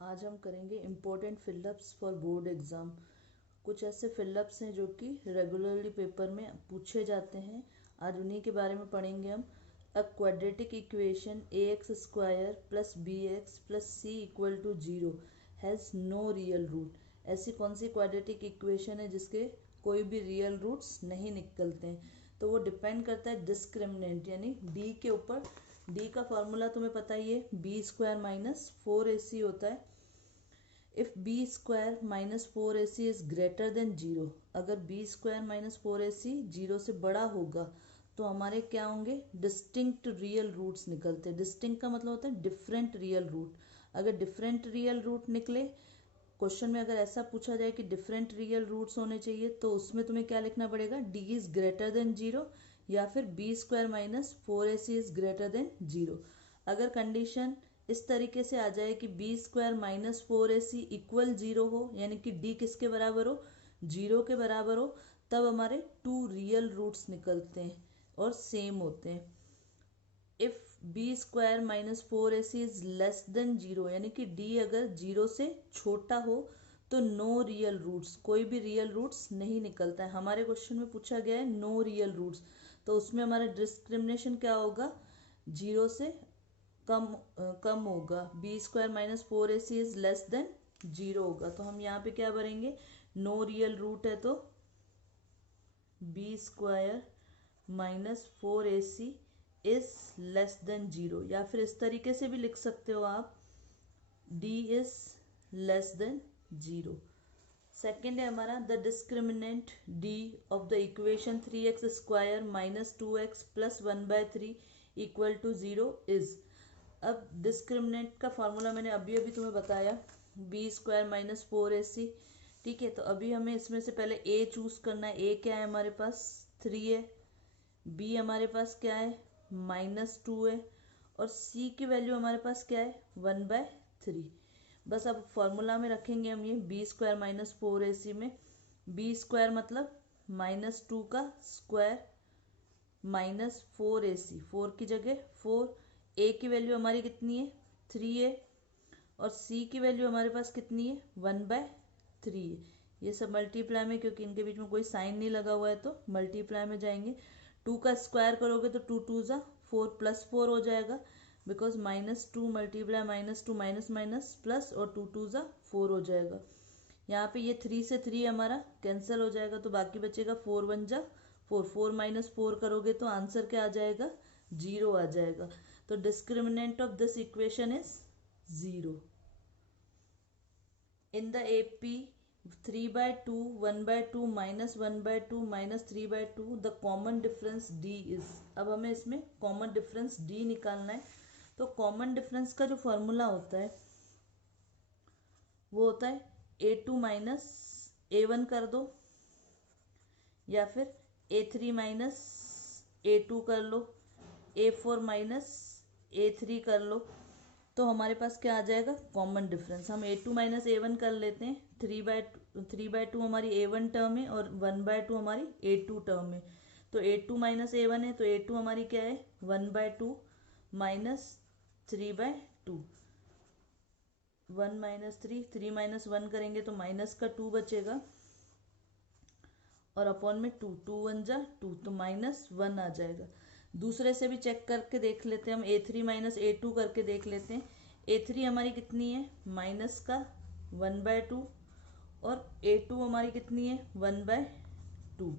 आज हम करेंगे important fill-ups for board exam. कुछ ऐसे फिलअप्स हैं जो कि रेगुलरली पेपर में पूछे जाते हैं। आज उन्हीं के बारे में पढ़ेंगे हम। A quadratic equation A X square plus B X plus C equal to zero has no real root. ऐसी कौन सी क्वाड्रेटिक इक्वेशन है जिसके कोई भी रियल रूट्स नहीं निकलते हैं? तो वो डिपेंड करता है डिस्क्रिमिनेंट यानी डी के ऊपर। डी का फॉर्मूला तुम्हें पता ही है, बी स्क्वायर माइनस 4ac होता है। If B square minus 4ac is greater than zero, अगर B square minus 4ac zero से बड़ा होगा तो हमारे क्या होंगे, डिस्टिंक्ट रियल रूट्स निकलते हैं। डिस्टिंक्ट का मतलब होता है डिफरेंट रियल रूट। अगर डिफरेंट रियल रूट निकले, क्वेश्चन में अगर ऐसा पूछा जाए कि डिफरेंट रियल रूट्स होने चाहिए, तो उसमें तुम्हें क्या लिखना पड़ेगा, D is greater than zero या फिर B square minus 4ac is greater than zero. अगर कंडीशन इस तरीके से आ जाए कि B square minus 4ac equal zero हो, यानी कि डी किसके बराबर हो, जीरो के बराबर हो, तब हमारे टू रियल रूट्स निकलते हैं और सेम होते हैं। If B square minus 4ac is less than zero, यानी कि डी अगर जीरो से छोटा हो तो नो रियल रूट्स, कोई भी रियल रूट्स नहीं निकलता है। हमारे क्वेश्चन में पूछा गया है नो रियल रूट्स, तो उसमें हमारा डिस्क्रिमिनेशन क्या होगा, जीरो से कम होगा। B square minus 4ac is less than zero होगा। तो हम यहाँ पे क्या भरेंगे, नो रियल रूट है तो B square minus 4ac is less than zero, या फिर इस तरीके से भी लिख सकते हो आप, d is less than zero. Second है हमारा, the discriminant d of the equation 3x square minus 2x plus 1/3 equal to zero is. अब डिस्क्रिमिनेंट का फॉर्मूला मैंने अभी अभी तुम्हें बताया, बी स्क्वायर माइनस 4ac। ठीक है, तो अभी हमें इसमें से पहले a चूज करना है। a क्या है हमारे पास, 3 है। b हमारे पास क्या है, -2 है। और c की वैल्यू हमारे पास क्या है, 1/3। बस अब फॉर्मूला में रखेंगे हम ये बी स्क्वायर माइनस 4ac में। बी स्क्वायर मतलब -2 का स्क्वायर माइनस 4ac, 4 की जगह 4। a की वैल्यू हमारी कितनी है, 3 है। और c की वैल्यू हमारे पास कितनी है, 1/3 है। ये सब मल्टीप्लाई में, क्योंकि इनके बीच में कोई साइन नहीं लगा हुआ है तो मल्टीप्लाई में जाएंगे। 2 का स्क्वायर करोगे तो 2 2 ज़ा 4 प्लस 4 हो जाएगा, because -2 multiply -2 minus minus plus, और 2 2 ज़ा 4 हो जाएगा। यहाँ पे ये 3 से 3 हमारा कैंसिल हो जाएगा, तो बाकी बचेगा 4 1 जा 4, 4 माइनस 4 करोगे तो आंसर क्या आ जाएगा, जीरो आ जाएगा। तो discriminant of this equation is zero. In the AP 3/2 1/2 -1/2 -3/2 the common difference D is. अब हमें इसमें कॉमन डिफरेंस D निकालना है। तो कॉमन डिफरेंस का जो फॉर्मूला होता है वो होता है A2 माइनस A1 कर दो, या फिर A3 माइनस A2 कर लो, A4 माइनस A3 कर लो। तो हमारे पास क्या आ जाएगा, कॉमन डिफरेंस। हम A2 माइनस A1 कर लेते हैं। 3/2 हमारी A1 टर्म है और 1/2 हमारी A2 टर्म है। तो A2 माइनस A1 है, तो A2 हमारी क्या है, 1/2 माइनस 3/2। 1 माइनस 3, 3 माइनस 1 करेंगे तो माइनस का 2 बचेगा, और अपॉन में 2, 2 1 जा 2, तो -1 आ जाएगा। दूसरे से भी चेक करके देख लेते हैं हम, A3 माइनस A2 करके देख लेते हैं। A3 हमारी कितनी है, माइनस का 1/2, और A2 हमारी कितनी है, 1/2।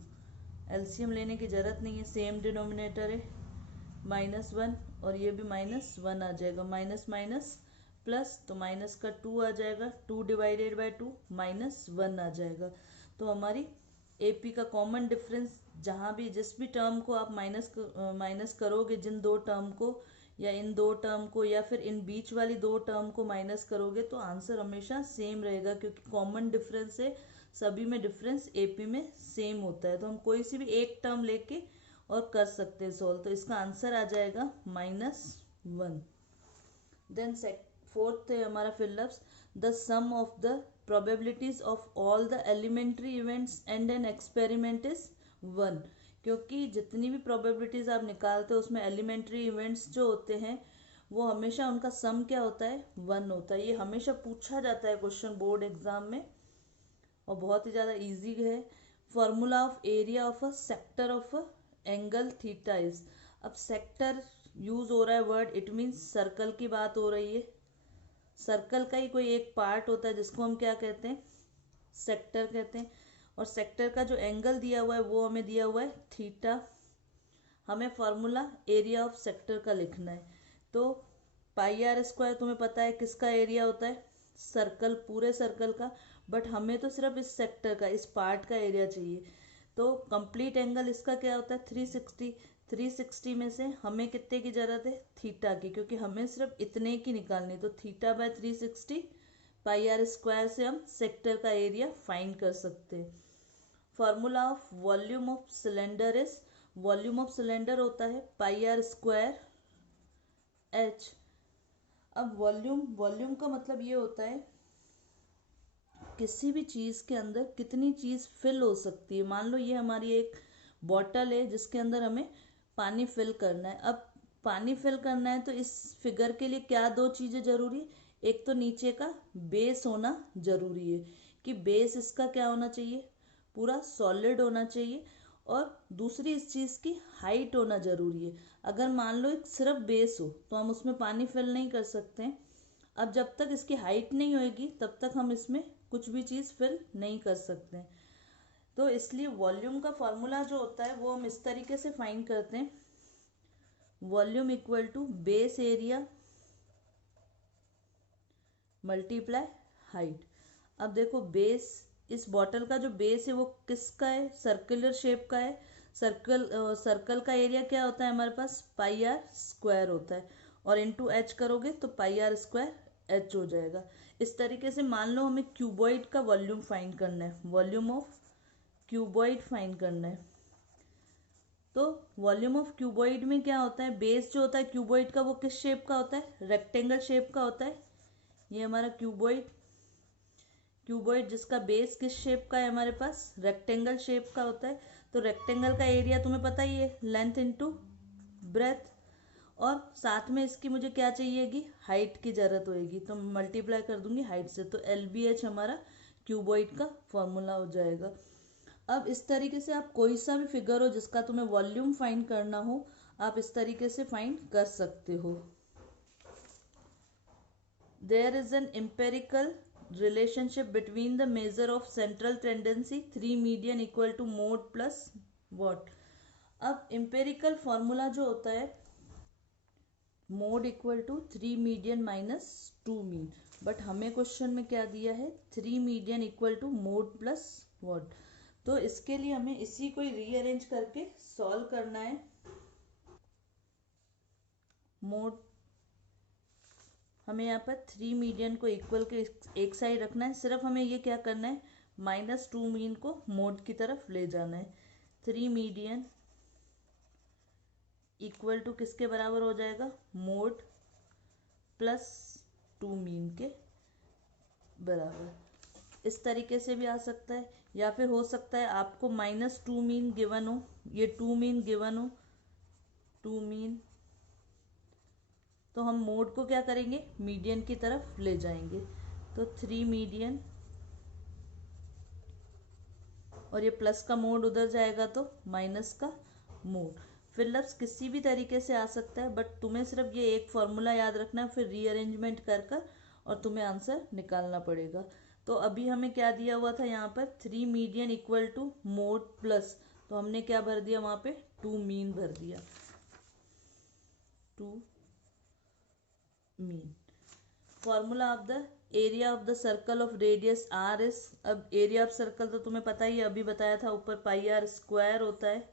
एलसीएम लेने की ज़रूरत नहीं है, सेम डिनोमिनेटर है, -1, और ये भी -1 आ जाएगा। माइनस माइनस प्लस, तो माइनस का 2 आ जाएगा, 2 डिवाइडेड बाई 2 -1 आ जाएगा। तो हमारी AP का कॉमन डिफरेंस, जहाँ भी जिस भी टर्म को आप माइनस करोगे, जिन दो टर्म को या इन दो टर्म को या फिर इन बीच वाली दो टर्म को माइनस करोगे, तो आंसर हमेशा सेम रहेगा, क्योंकि कॉमन डिफरेंस से सभी में डिफरेंस AP में सेम होता है। तो हम कोई सी भी एक टर्म लेके और कर सकते हैं सॉल्व। तो इसका आंसर आ जाएगा -1। देन फोर्थ है हमारा fill ups, the sum of the probabilities of all the elementary events and an experiment is 1। क्योंकि जितनी भी probabilities आप निकालते हो उसमें elementary events जो होते हैं वो हमेशा उनका सम क्या होता है, 1 होता है। ये हमेशा पूछा जाता है क्वेश्चन बोर्ड एग्जाम में और बहुत ही ज़्यादा इजी है। Formula of area of a sector of a angle theta is. अब सेक्टर यूज हो रहा है वर्ड, इट मीन्स सर्कल की बात हो रही है। सर्कल का ही कोई एक पार्ट होता है जिसको हम क्या कहते हैं, सेक्टर कहते हैं। और सेक्टर का जो एंगल दिया हुआ है वो हमें दिया हुआ है थीटा। हमें फॉर्मूला एरिया ऑफ सेक्टर का लिखना है। तो पाई आर स्क्वायर तुम्हें पता है किसका एरिया होता है, सर्कल, पूरे सर्कल का। बट हमें तो सिर्फ इस सेक्टर का, इस पार्ट का एरिया चाहिए। तो कंप्लीट एंगल इसका क्या होता है, 360। 360 में से हमें कितने की जरूरत है, थीटा की, क्योंकि हमें सिर्फ इतने की निकालनी। तो theta by 360 pi R square से हम सेक्टर का एरिया फाइंड कर सकते हैं। Formula of volume of cylinder is, volume of cylinder होता है पाई आर स्क्वायर एच। अब वॉल्यूम, वॉल्यूम का मतलब ये होता है किसी भी चीज़ के अंदर कितनी चीज़ फिल हो सकती है। मान लो ये हमारी एक बॉटल है जिसके अंदर हमें पानी फिल करना है। अब पानी फिल करना है तो इस फिगर के लिए क्या दो चीज़ें जरूरी है, एक तो नीचे का बेस होना जरूरी है कि बेस इसका क्या होना चाहिए, पूरा सॉलिड होना चाहिए। और दूसरी इस चीज़ की हाइट होना जरूरी है। अगर मान लो एक सिर्फ बेस हो तो हम उसमें पानी फिल नहीं कर सकते हैं। अब जब तक इसकी हाइट नहीं होएगी तब तक हम इसमें कुछ भी चीज़ फिल नहीं कर सकते हैं। तो इसलिए वॉल्यूम का फॉर्मूला जो होता है वो हम इस तरीके से फाइंड करते हैं, volume equal to base area multiply height. अब देखो बेस, इस बॉटल का जो बेस है वो किसका है, सर्कुलर शेप का है। सर्कल का एरिया क्या होता है हमारे पास, पाई आर स्क्वायर होता है। और इंटू एच करोगे तो पाई आर स्क्वायर एच हो जाएगा। इस तरीके से मान लो हमें क्यूबॉइड का वॉल्यूम फाइंड करना है, वॉल्यूम ऑफ क्यूबॉइड फाइंड करना है। तो वॉल्यूम ऑफ क्यूबॉइड में क्या होता है, बेस जो होता है क्यूबॉइड का वो किस शेप का होता है, रेक्टेंगल शेप का होता है। ये हमारा क्यूबॉइड, क्यूबॉइड जिसका बेस किस शेप का है हमारे पास, रेक्टेंगल शेप का होता है। तो रेक्टेंगल का एरिया तुम्हें पता ही है, लेंथ इनटू ब्रेथ। और साथ में इसकी मुझे क्या चाहिएगी, हाइट की जरूरत होएगी, तो मल्टीप्लाई कर दूंगी हाइट से। तो एल बी एच हमारा क्यूबॉइड का फॉर्मूला हो जाएगा। अब इस तरीके से आप कोई सा भी फिगर हो जिसका तुम्हें वॉल्यूम फाइंड करना हो, आप इस तरीके से फाइंड कर सकते हो। There is an empirical relationship between the measure of central tendency 3 median equal to mode plus what। अब empirical formula जो होता है mode equal to 3 median minus 2 mean. But हमें क्वेश्चन में क्या दिया है, 3 median equal to mode plus what. तो इसके लिए हमें इसी को रीअरेंज करके सॉल्व करना है। मोड हमें यहाँ पर 3 मीडियन को इक्वल के एक साइड रखना है, सिर्फ हमें ये क्या करना है, -2 मीन को मोड की तरफ ले जाना है। 3 मीडियन इक्वल टू किसके बराबर हो जाएगा, मोड प्लस 2 मीन के बराबर। इस तरीके से भी आ सकता है, या फिर हो सकता है आपको -2 मीन गिवन हो, ये 2 मीन गिवन हो, 2 मीन, तो हम मोड को क्या करेंगे, मीडियन की तरफ ले जाएंगे। तो 3 मीडियन और ये प्लस का मोड उधर जाएगा तो माइनस का मोड। फिलअप्स किसी भी तरीके से आ सकता है, बट तुम्हें सिर्फ ये एक फॉर्मूला याद रखना है, फिर रीअरेंजमेंट कर कर और तुम्हें आंसर निकालना पड़ेगा। तो अभी हमें क्या दिया हुआ था यहाँ पर, 3 median equal to mode plus, तो हमने क्या भर दिया वहाँ पे, 2 मीन भर दिया, 2 mean. Formula of the area of the circle of radius R is, अब एरिया ऑफ सर्कल तो तुम्हें पता ही है, अभी बताया था, ऊपर पाई आर स्क्वायर होता है।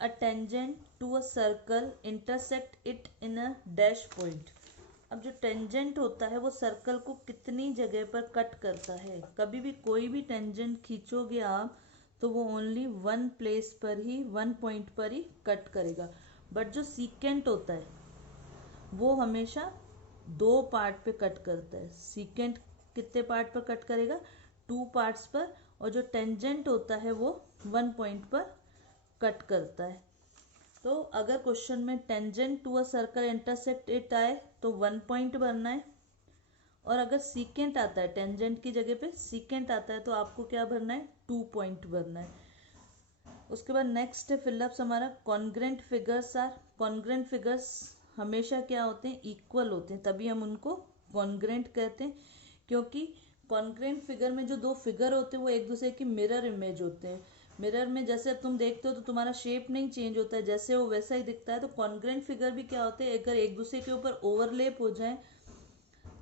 A tangent to a circle intersect it in a dash point. अब जो टेंजेंट होता है वो सर्कल को कितनी जगह पर कट करता है। कभी भी कोई भी टेंजेंट खींचोगे आप तो वो ओनली वन प्लेस पर ही, वन पॉइंट पर ही कट करेगा। बट जो सीकेंट होता है वो हमेशा 2 पार्ट पे कट करता है। सीकेंट कितने पार्ट पर कट करेगा, 2 पार्ट्स पर। और जो टेंजेंट होता है वो 1 पॉइंट पर कट करता है। तो अगर क्वेश्चन में tangent to a circle intersect it आए तो 1 पॉइंट भरना है, और अगर सीकेंट आता है, टेंजेंट की जगह पे सीकेंट आता है, तो आपको क्या भरना है, 2 पॉइंट भरना है। उसके बाद नेक्स्ट है फिलअप्स हमारा congruent figures are, congruent figures हमेशा क्या होते हैं, इक्वल होते हैं, तभी हम उनको कॉन्ग्रेंट कहते हैं, क्योंकि कॉन्ग्रेंट फिगर में जो दो फिगर होते हैं वो एक दूसरे की मिरर इमेज होते हैं। मिरर में जैसे अब तुम देखते हो तो तुम्हारा शेप नहीं चेंज होता है, जैसे वो वैसा ही दिखता है। तो कॉन्ग्रेंट फिगर भी क्या होते हैं, अगर एक दूसरे के ऊपर ओवरलेप हो जाए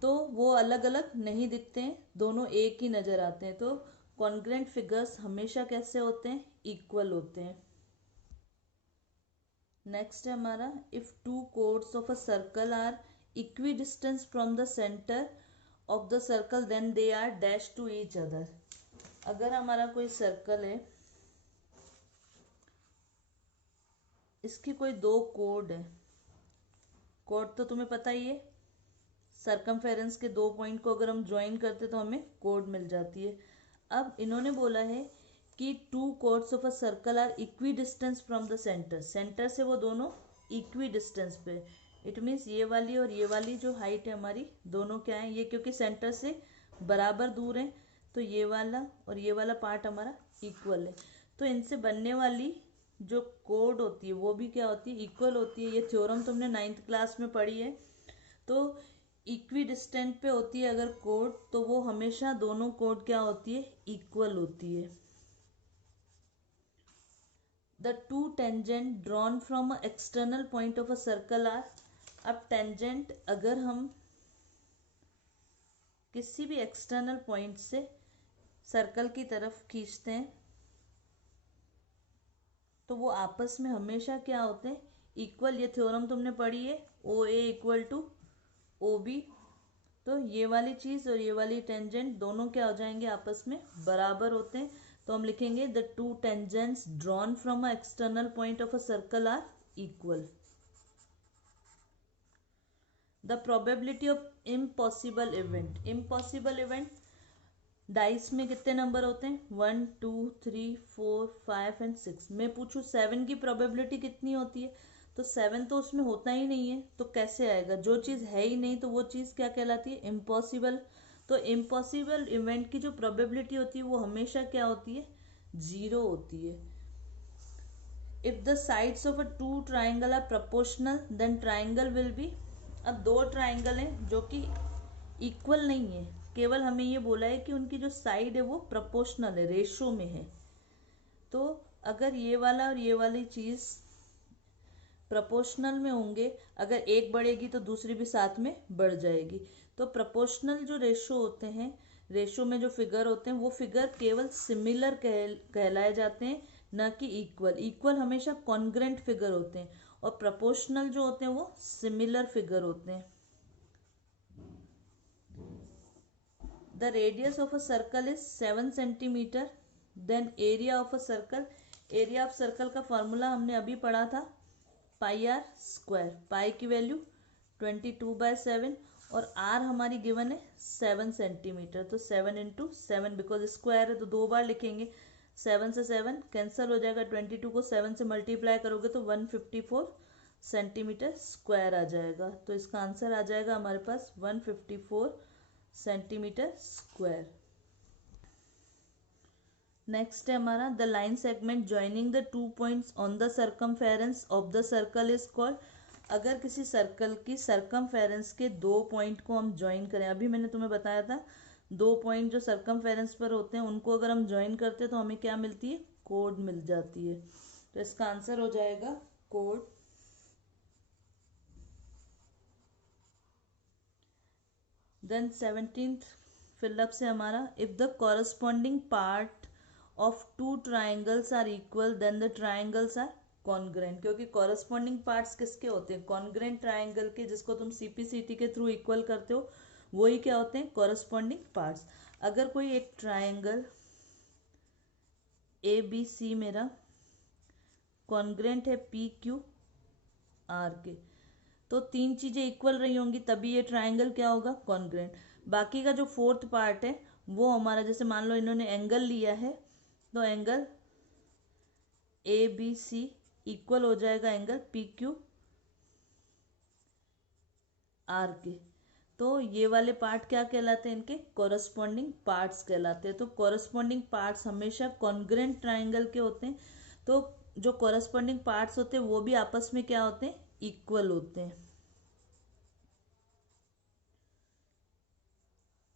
तो वो अलग अलग नहीं दिखते हैं, दोनों एक ही नजर आते हैं। तो कॉन्ग्रेंट फिगर्स हमेशा कैसे होते हैं, इक्वल होते हैं। नेक्स्ट है हमारा if two chords of a circle are equidistant from the centre of the circle then they are dash to each other. अगर हमारा कोई सर्कल है, इसकी कोई दो कोड है, कोड तो तुम्हें पता ही है, सरकमफेरेंस के दो पॉइंट को अगर हम ज्वाइन करते तो हमें कोड मिल जाती है। अब इन्होंने बोला है कि two chords of a circle are equidistant from the centre, centre से वो दोनों इक्वी डिस्टेंस पे, इट मीन्स ये वाली और ये वाली जो हाइट है हमारी, दोनों क्या है, ये क्योंकि सेंटर से बराबर दूर है तो ये वाला और ये वाला पार्ट हमारा इक्वल है। तो इनसे बनने वाली जो कोड होती है वो भी क्या होती है, इक्वल होती है। ये थ्योरम तुमने 9th क्लास में पढ़ी है। तो इक्वी डिस्टेंट पे होती है अगर कोड, तो वो हमेशा दोनों कोड क्या होती है, इक्वल होती है। The two tangent drawn from a external point of a circle are, अब टेंजेंट अगर हम किसी भी एक्सटर्नल पॉइंट से सर्कल की तरफ खींचते हैं तो वो आपस में हमेशा क्या होते हैं, इक्वल। ये थ्योरम तुमने पढ़ी है, ओ ए इक्वल टू ओ बी। तो ये वाली चीज़ और ये वाली टेंजेंट दोनों क्या हो जाएंगे, आपस में बराबर होते हैं। तो हम लिखेंगे the two tangents drawn from a external point of a circle are equal. The probability of impossible event, impossible event dice में कितने नंबर होते हैं, 1 2 3 4 5 एंड 6। मैं पूछूं 7 की प्रोबेबिलिटी कितनी होती है, तो 7 तो उसमें होता ही नहीं है, तो कैसे आएगा, जो चीज़ है ही नहीं तो वो चीज़ क्या कहलाती है, इम्पॉसिबल। तो इम्पॉसिबल इवेंट की जो प्रोबेबिलिटी होती है वो हमेशा क्या होती है, 0 होती है। If the sides of a two triangle are proportional then triangle will be, अब दो ट्राइंगल हैं जो कि इक्वल नहीं है, केवल हमें ये बोला है कि उनकी जो साइड है वो प्रोपोर्शनल है, रेशो में है। तो अगर ये वाला और ये वाली चीज़ प्रोपोर्शनल में होंगे, अगर एक बढ़ेगी तो दूसरी भी साथ में बढ़ जाएगी। तो प्रोपोर्शनल जो रेशो होते हैं, रेशो में जो फिगर होते हैं वो फिगर केवल सिमिलर कहलाए जाते हैं, न कि इक्वल। इक्वल हमेशा कॉन्ग्रेंट फिगर होते हैं और प्रोपोर्शनल जो होते हैं वो सिमिलर फिगर होते हैं। The radius of a circle is 7 centimetre. Then area of a circle, area of circle का फॉर्मूला हमने अभी पढ़ा था, पाई आर स्क्वायर। पाई की वैल्यू 22/7 और आर हमारी गिवन है 7 सेंटीमीटर। तो 7 इंटू 7, बिकॉज स्क्वायर है तो दो बार लिखेंगे, 7 से 7 कैंसिल हो जाएगा, 22 को 7 से मल्टीप्लाई करोगे तो 154 सेंटीमीटर स्क्वायर आ जाएगा। तो इसका आंसर आ जाएगा हमारे पास 154 सेंटीमीटर स्क्वायर। नेक्स्ट है हमारा the line segment joining the two points on the circumference of the circle is called. अगर किसी सर्कल की सर्कमफेरेंस के दो पॉइंट को हम ज्वाइन करें, अभी मैंने तुम्हें बताया था दो पॉइंट जो सर्कमफेरेंस पर होते हैं उनको अगर हम ज्वाइन करते हैं तो हमें क्या मिलती है, कोड मिल जाती है। तो इसका आंसर हो जाएगा कोड। देन 17th फिलअप से हमारा if the corresponding part of two triangles are equal then the triangles are congruent, क्योंकि कॉरस्पॉन्डिंग पार्ट्स किसके होते हैं, कॉन्ग्रेंट ट्राइंगल के, जिसको तुम सीपीसीटी के थ्रू इक्वल करते हो वही क्या होते हैं, कॉरस्पॉन्डिंग पार्ट्स। अगर कोई एक ट्राइंगल ए बी सी मेरा कॉन्ग्रेंट है पी क्यू आर के, तो तीन चीजें इक्वल रही होंगी तभी ये ट्राइंगल क्या होगा, कॉन्ग्रेंट। बाकी का जो फोर्थ पार्ट है वो हमारा, जैसे मान लो इन्होंने एंगल लिया है तो angle A B C equal हो जाएगा एंगल पी क्यू आर के। तो ये वाले पार्ट क्या कहलाते हैं, इनके कॉरस्पॉन्डिंग पार्ट्स कहलाते हैं। तो कॉरस्पॉन्डिंग पार्ट्स हमेशा कॉन्ग्रुएंट ट्राइंगल के होते हैं। तो जो कॉरस्पॉन्डिंग पार्ट्स होते हैं वो भी आपस में क्या होते हैं, इक्वल होते हैं।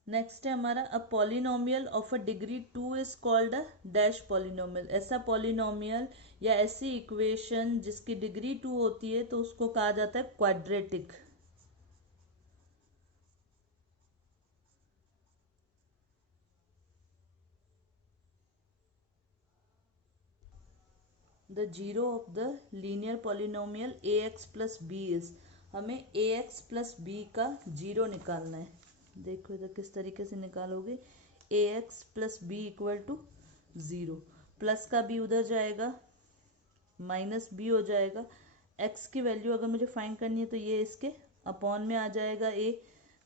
नेक्स्ट है हमारा a polynomial of a degree 2 is called a dash polynomial. ऐसा पॉलिनोमियल या ऐसी इक्वेशन जिसकी डिग्री 2 होती है तो उसको कहा जाता है quadratic. The zero of the linear polynomial A X plus B is, हमें ए एक्स प्लस बी का जीरो निकालना है। देखो इधर किस तरीके से निकालोगे, A X plus B equal to zero, plus का बी उधर जाएगा, माइनस बी हो जाएगा। एक्स की वैल्यू अगर मुझे फाइंड करनी है तो ये इसके अपॉन में आ जाएगा ए,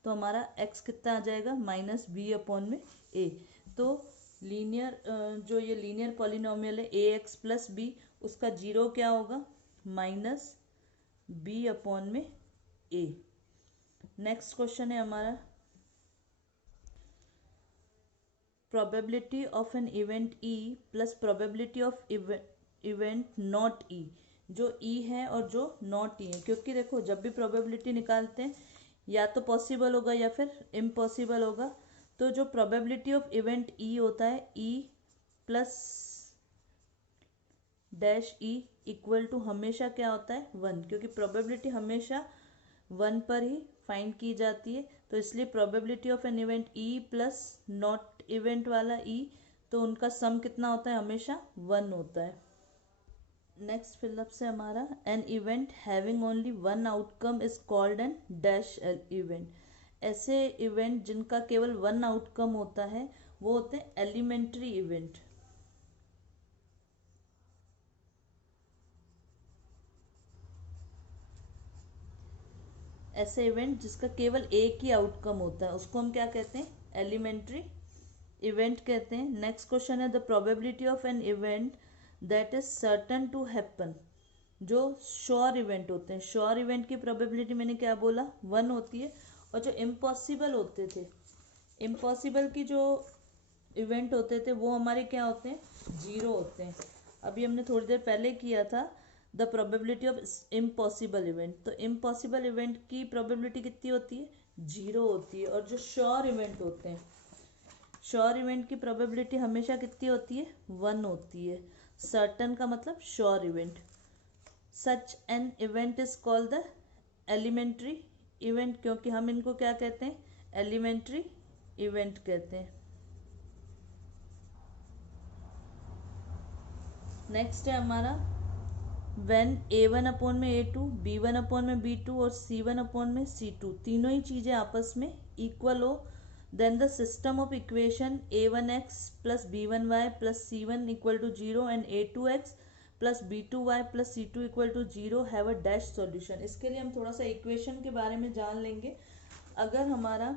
तो हमारा एक्स कितना आ जाएगा, माइनस बी अपॉन में ए। तो लीनियर जो ये लीनियर पॉलिनोमियल है ए एक्स प्लस बी, उसका जीरो क्या होगा, माइनस बी अपॉन में ए। नेक्स्ट क्वेश्चन है हमारा probability of an event E plus probability of event not E. जो ई है और जो नॉट ई है, क्योंकि देखो जब भी प्रोबेबिलिटी निकालते हैं या तो पॉसिबल होगा या फिर इम्पॉसिबल होगा। तो जो प्रोबेबिलिटी ऑफ इवेंट ई होता है E plus dash E equal to हमेशा क्या होता है, वन, क्योंकि प्रोबेबिलिटी हमेशा वन पर ही फाइंड की जाती है। तो इसलिए probability of an event E plus not event वाला ई, तो उनका सम कितना होता है, हमेशा वन होता है। नेक्स्ट फिलअप से हमारा an event having only one outcome is called an dash event. ऐसे इवेंट जिनका केवल वन आउटकम होता है वो होते हैं एलिमेंट्री इवेंट। ऐसे इवेंट जिसका केवल एक ही आउटकम होता है उसको हम क्या कहते हैं, एलिमेंट्री इवेंट कहते हैं। नेक्स्ट क्वेश्चन है the probability of an event that is certain to happen. जो श्योर इवेंट होते हैं, श्योर इवेंट की प्रोबेबिलिटी मैंने क्या बोला, वन होती है। और जो इम्पॉसिबल होते थे, इम्पॉसिबल की जो इवेंट होते थे वो हमारे क्या होते हैं, जीरो होते हैं। अभी हमने थोड़ी देर पहले किया था the probability of impossible event, तो इम्पॉसिबल इवेंट की प्रोबेबिलिटी कितनी होती है, जीरो होती है। और जो श्योर इवेंट होते हैं, श्योर इवेंट की प्रोबेबिलिटी हमेशा कितनी होती है, वन होती है। सर्टन का मतलब sure event. Such an event is called the elementary event, क्योंकि हम इनको क्या कहते हैं, एलिमेंट्री इवेंट कहते हैं। नेक्स्ट है हमारा व्हेन A1 अपॉन में A2, B1 अपॉन में B2 और C1 अपॉन में C2 तीनों ही चीज़ें आपस में इक्वल हो, then the system of equation A1x plus B1y plus C1 equal to zero and A2x plus B2y plus C2 equal to zero have a dash solution. इसके लिए हम थोड़ा सा इक्वेशन के बारे में जान लेंगे। अगर हमारा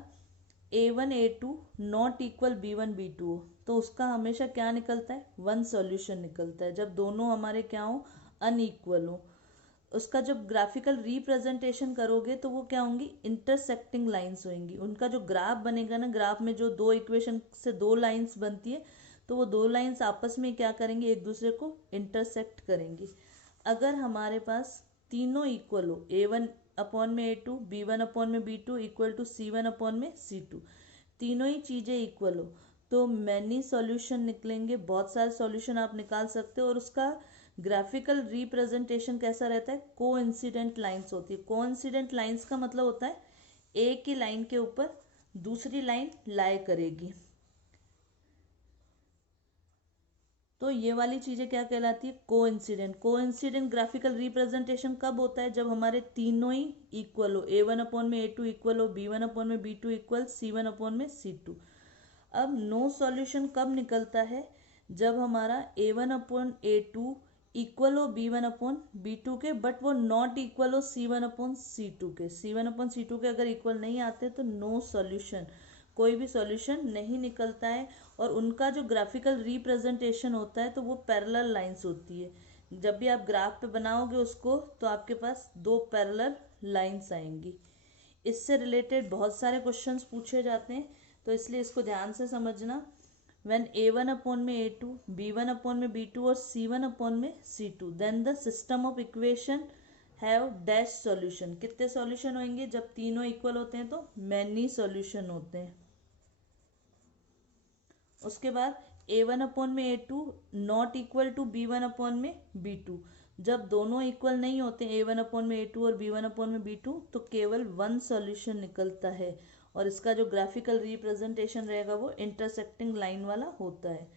A1 A2 not equal B1 B2 हो तो उसका हमेशा क्या निकलता है, वन सॉल्यूशन निकलता है। जब दोनों हमारे क्या हो, अनइक्वल हो। उसका जब ग्राफिकल रिप्रेजेंटेशन करोगे तो वो क्या होंगी, इंटरसेक्टिंग लाइंस होंगी। उनका जो ग्राफ बनेगा ना, ग्राफ में जो दो इक्वेशन से दो लाइंस बनती है तो वो दो लाइंस आपस में क्या करेंगी, एक दूसरे को इंटरसेक्ट करेंगी। अगर हमारे पास तीनों इक्वल हो, A1 अपॉन में A2, B1 अपॉन में B2 equal to C1 upon में C2, तीनों ही चीज़ें इक्वल हो तो मैनी सॉल्यूशन निकलेंगे, बहुत सारे सॉल्यूशन आप निकाल सकते हो। और उसका ग्राफिकल रिप्रेजेंटेशन कैसा रहता है, कोइंसिडेंट लाइंस होती है। कोइंसिडेंट लाइंस का मतलब होता है एक ही लाइन के ऊपर दूसरी लाइन लाई करेगी। तो ये वाली चीजें क्या कहलाती है, कोइंसिडेंट। कोइंसिडेंट ग्राफिकल रिप्रेजेंटेशन कब होता है, जब हमारे तीनों ही इक्वल हो, A1 अपॉन में A2 इक्वल हो, B1 अपॉन में B2 इक्वल, C1 अपॉन में C2। अब नो सॉल्यूशन कब निकलता है, जब हमारा A1 अपॉन A2 इक्वल हो B1 अपॉन B2 के, बट वो नॉट इक्वल हो C1 अपॉन C2 के। C1 अपॉन C2 के अगर इक्वल नहीं आते तो नो सॉल्यूशन, कोई भी सॉल्यूशन नहीं निकलता है। और उनका जो ग्राफिकल रिप्रेजेंटेशन होता है तो वो पैरेलल लाइंस होती है। जब भी आप ग्राफ पे बनाओगे उसको तो आपके पास दो पैरेलल लाइंस आएंगी। इससे रिलेटेड बहुत सारे क्वेश्चंस पूछे जाते हैं, तो इसलिए इसको ध्यान से समझना। व्हेन a1 अपॉन में a2, b1 अपॉन में b2 और c1 अपॉन में c2, then the system of equation have dash solution. कितने सॉल्यूशन होंगे? जब तीनों इक्वल होते हैं तो मैनी सॉल्यूशन होते हैं। उसके बाद a1 अपॉन में a2 not equal to b1 upon में b2। जब दोनों इक्वल नहीं होते a1 अपॉन में a2 और b1 अपॉन में b2 तो केवल वन सॉल्यूशन निकलता है, और इसका जो ग्राफिकल रिप्रेजेंटेशन रहेगा वो इंटरसेक्टिंग लाइन वाला होता है।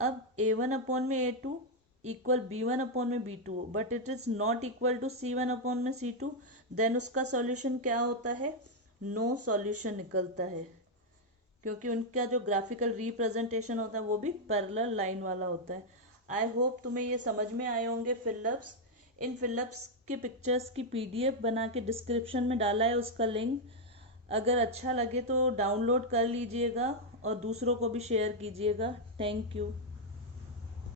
अब a1 अपॉन में a2 इक्वल b1 अपॉन में b2 but it is not equal to c1 upon में c2, देन उसका सॉल्यूशन क्या होता है? नो सॉल्यूशन निकलता है, क्योंकि उनका जो ग्राफिकल रिप्रेजेंटेशन होता है वो भी पैरेलल लाइन वाला होता है। आई होप तुम्हें ये समझ में आए होंगे फिलअप्स। इन फिलअप्स के पिक्चर्स की पीडीएफ बना के डिस्क्रिप्शन में डाला है उसका लिंक। अगर अच्छा लगे तो डाउनलोड कर लीजिएगा और दूसरों को भी शेयर कीजिएगा। Thank you.